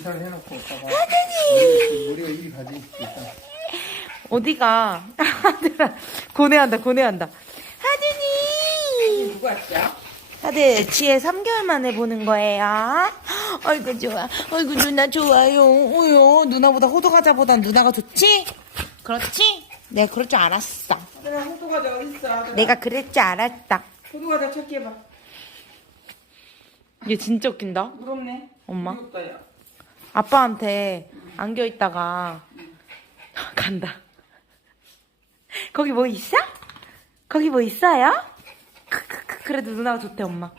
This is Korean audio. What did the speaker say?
인사를 해놓고 오빠가 하드니! 우리가 이리 가지. 일단. 어디가? 하드라, 고뇌한다. 하드니! 누가 왔죠? 하드, 지혜 3개월 만에 보는 거예요. 아이고, 좋아. 아이고, 누나 좋아요. 어여, 누나보다 호두과자보단 누나가 좋지? 그렇지? 내가 그럴 줄 알았어. 하들아, 호두과자 어딨어? 내가 그럴 줄 알았다. 호두과자 찾기 해봐. 얘 진짜 웃긴다. 부럽네. 엄마. 귀엽다, 야. 아빠한테 안겨있다가 간다. 거기 뭐 있어? 거기 뭐 있어요? 그래도 누나가 좋대, 엄마.